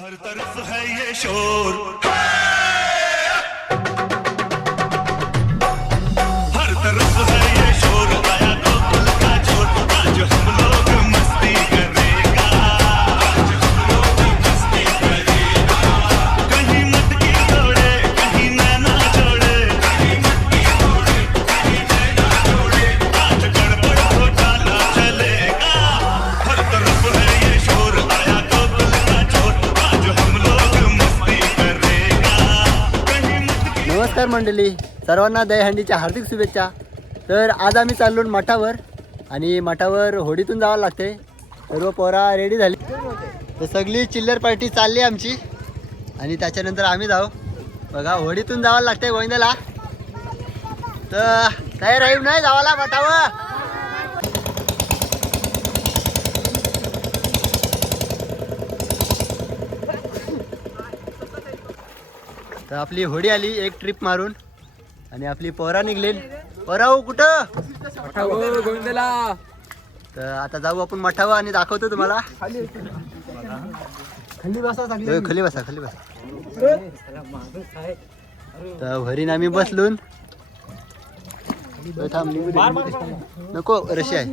हर तरफ है ये शोर। नमस्कार मंडळी. सर्वांना दहीहंडीच्या हार्दिक शुभेच्छा. तर आज आम्ही चाललो मठावर आणि मठावर होडीतून जावं लागते. सर्व पोरा रेडी झाली. तर सगळी चिल्लर पार्टी चालली आमची. आणि त्याच्यानंतर आम्ही जाऊ. बघा होडीतून जावं लागते गोविंदाला तर तयार आहे नाही जावाला मठावर तर आपली होडी आली एक ट्रिप मारून आणि आपली पोरा निघली पोरा हो कुठं गोविंदला. तर आता जाऊ आपण मठावर आणि दाखवतो तुम्हाला. खाली. बसा खाली बसा खाली बसा. तर वरीन आम्ही बसलून. नको रशी आहे.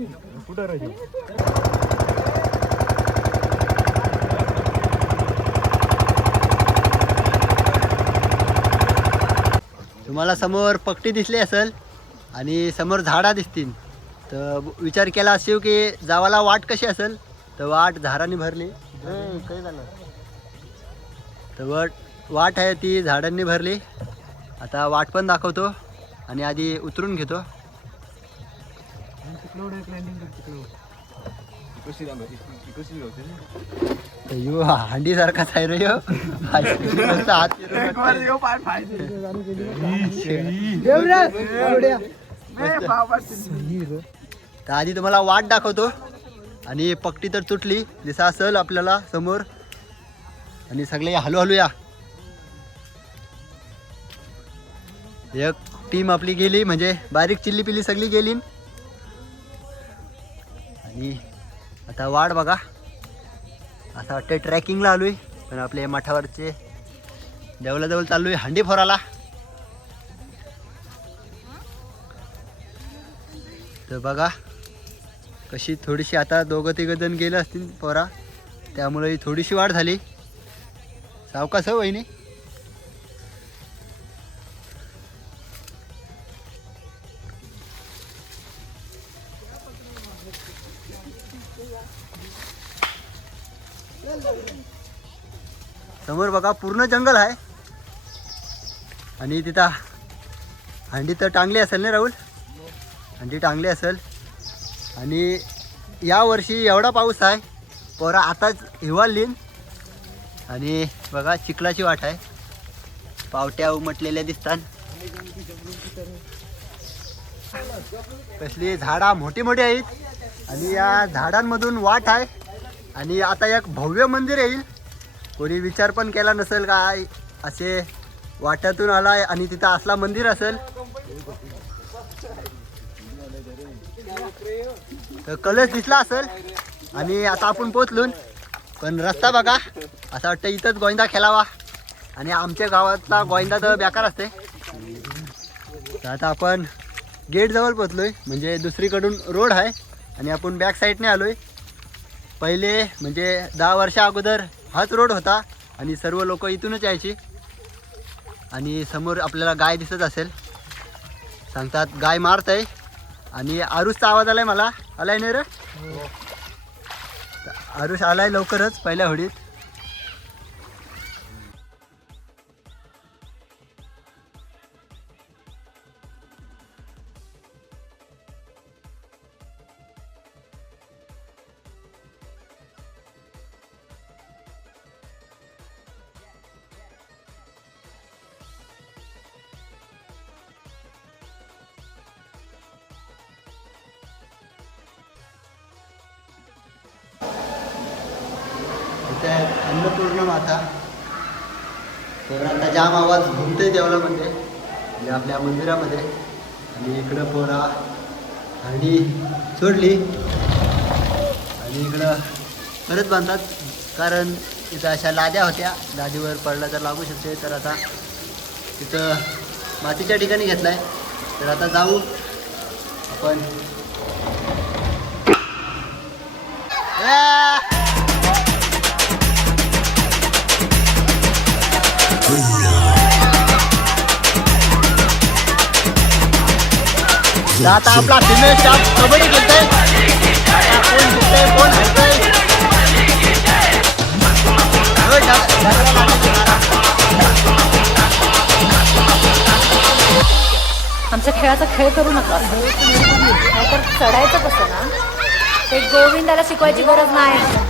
तुम्हाला समोर पकटी दिसली असेल आणि समोर झाडा दिसतील. तर विचार केला असेल की जावाला वाट कशी असेल? तर वाट झाडाने भरली. हं, काय झालं तर वाट वाट आहे ती झाडांनी भरली. आता वाट पण दाखवतो आणि आधी उतरून घेतो. यो हांडी सारखाच आहे रे यो मस्त हात फिरवून तर आधी तुम्हाला वाट दाखवतो आणि पकटी तर तुटली दिसा असेल आपल्याला समोर आणि सगळे हलू हलू या एक टीम आपली गेली म्हणजे बारीक चिल्ली पिल्ली सगळी गेली आणि आता वाढ बघा. असं वाटतं ट्रॅकिंगला आलोय. पण आपले मठावरचे देवला चाललोय हंडी फोराला तर बघा कशी थोडीशी आता दोघं तिघं जण गेलं असतील पोरा त्यामुळे थोडीशी वाढ झाली. सावकास हो वहिनी. समोर बघा पूर्ण जंगल आहे. आणि तिथं हंडी तर टांगली असेल ना राहुल? हंडी टांगली असेल. आणि या वर्षी एवढा पाऊस आहे पोरा आताच हिवाळलीन. आणि बघा चिखलाची वाट आहे. पावट्या उमटलेल्या दिसतात. कसली झाडा मोठी मोठी आहेत. आणि या झाडांमधून वाट आहे. आणि आता एक भव्य मंदिर येईल. कोणी विचार पण केला नसेल काय असे वाट्यातून आलाय आणि तिथं असला मंदिर असेल. तर कलश दिसला असेल. आणि आता आपण पोचलून. पण रस्ता बघा. असं वाटतं इथंच गोविंदा खेळावा. आणि आमच्या गावातला गोविंदा तर बेकार असते. तर आता आपण गेट जवळ पोचलोय म्हणजे दुसरीकडून रोड आहे आणि आपण बॅक साईडने आलोय. पहिले म्हणजे दहा वर्षा अगोदर हाच रोड होता आणि सर्व लोक इथूनच यायची. आणि समोर आपल्याला गाय दिसत असेल. सांगतात गाय मारत आहे आणि आरुषचा आवाज आलाय मला. आलाय नाही रे? आरुष आलाय लवकरच पहिल्या होडीत. तिथे अन्नपूर्ण माता. तर आता जाम आवाज घुमते देवळामध्ये म्हणजे. म्हणजे. आपल्या मंदिरामध्ये. आणि इकडं पोरा आणि सोडली आणि इकडं परत बांधतात. कारण तिथं अशा लाद्या होत्या. लादीवर पडलं तर लागू शकते. तर आता तिथं मातीच्या ठिकाणी घेतला आहे तर आता जाऊ आपण. तर आता आपला फिमेल कबड्डी खेळतोय. आता कोण आमच्या खेळाचा खेळ करू नका. हो, तर चढायचं कसं ना? ते गोविंदाला शिकवायची गरज नाही.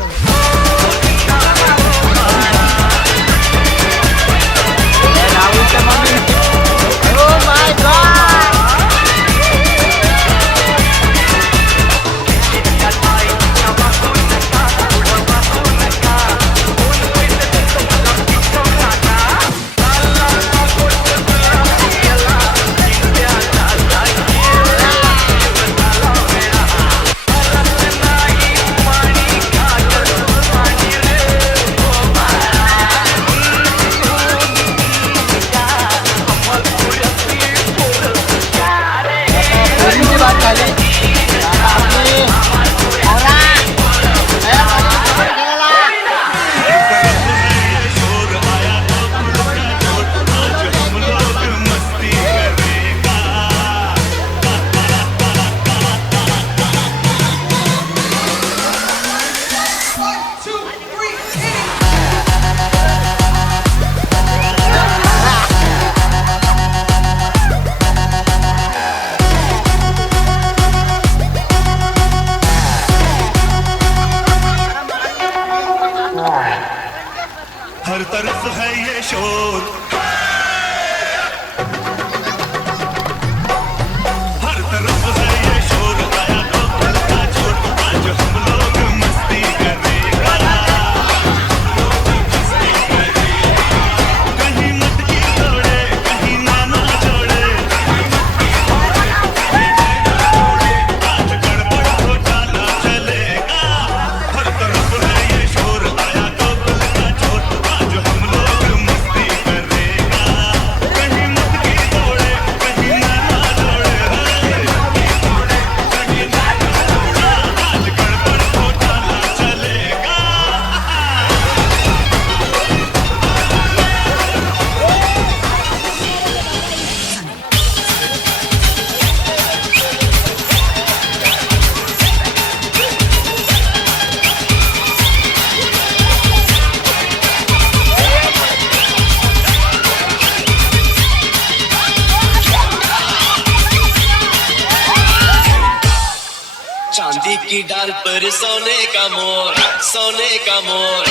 চলে কামড়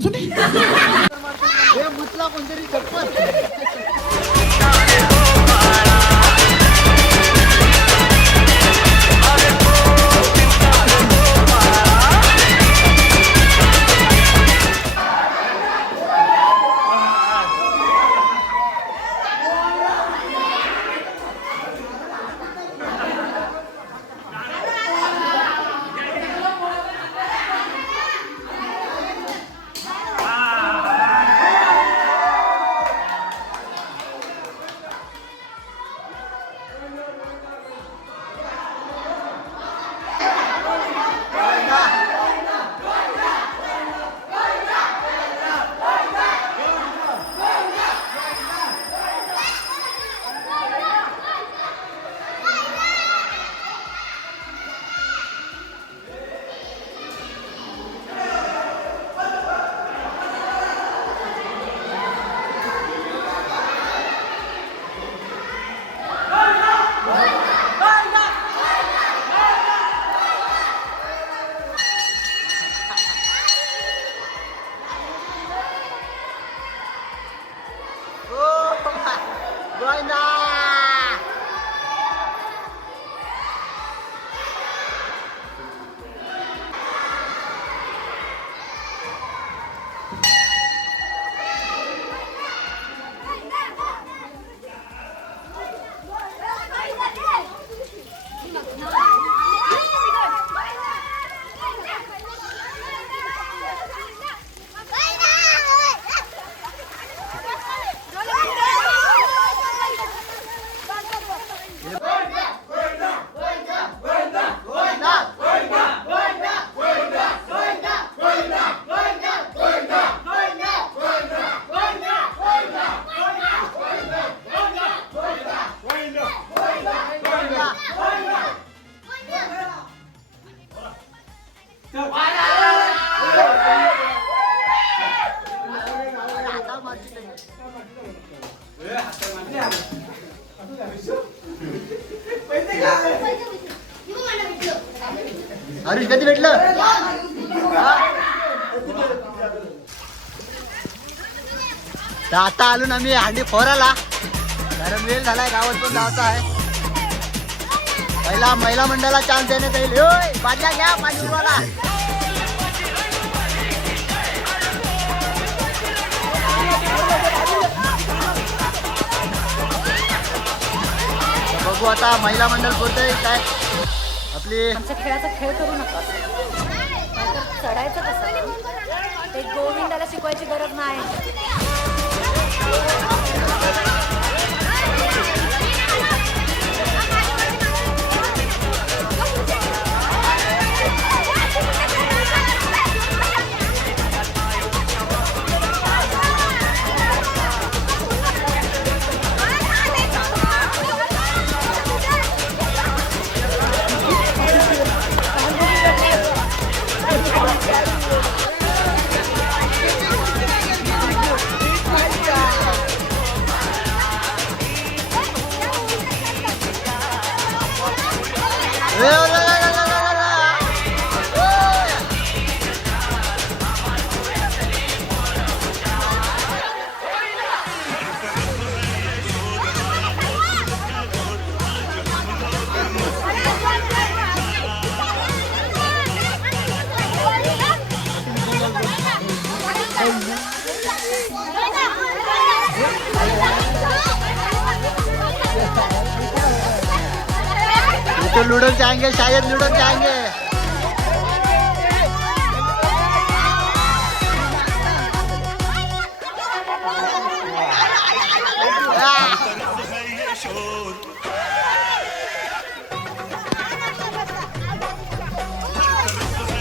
Betul ni? right now. Harish कधी भेटलं? तर आता आलो ना मी हांडी फोराला कारण वेळ झालाय गावात पण जायचा आहे. पहिला महिला मंडळाला चान्स देण्यात येईल. होय घ्या पाणी उरवाला बघू आता महिला मंडळ बोलतोय काय आपली. आमच्या खेळाचा खेळ करू नका चढायचं कसं? ते गोविंदाला शिकवायची गरज नाही. ये तो जाएंगे शायद लुडो जाएंगे है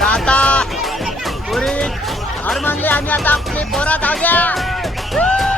आता पुरी हर मानली आम्ही आता आपली पोरा धावल्या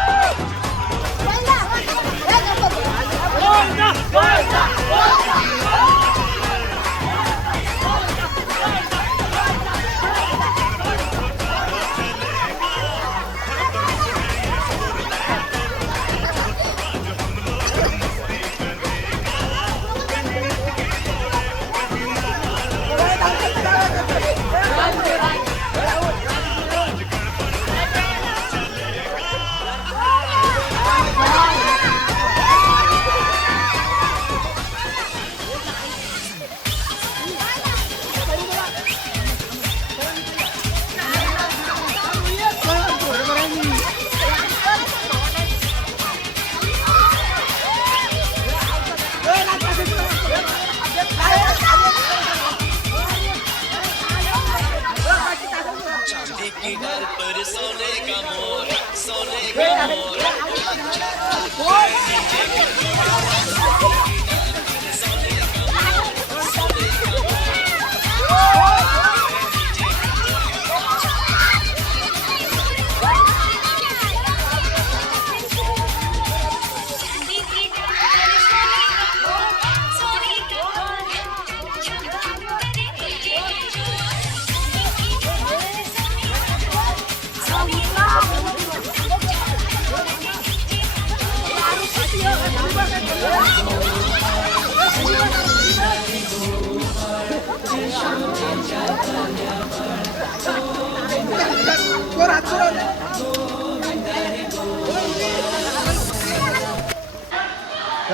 पर सोने का मोर सोने का मोर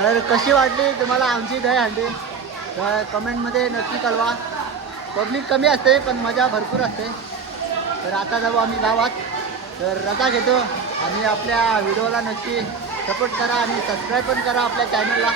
तर कशी वाटली तुम्हाला आमची दही हंडी तर कमेंटमध्ये नक्की कळवा. पब्लिक कमी असते पण मजा भरपूर असते. तर आता जाऊ आम्ही गावात. तर रजा घेतो. आणि आपल्या व्हिडिओला नक्की सपोर्ट करा आणि सबस्क्राईब पण करा आपल्या चॅनलला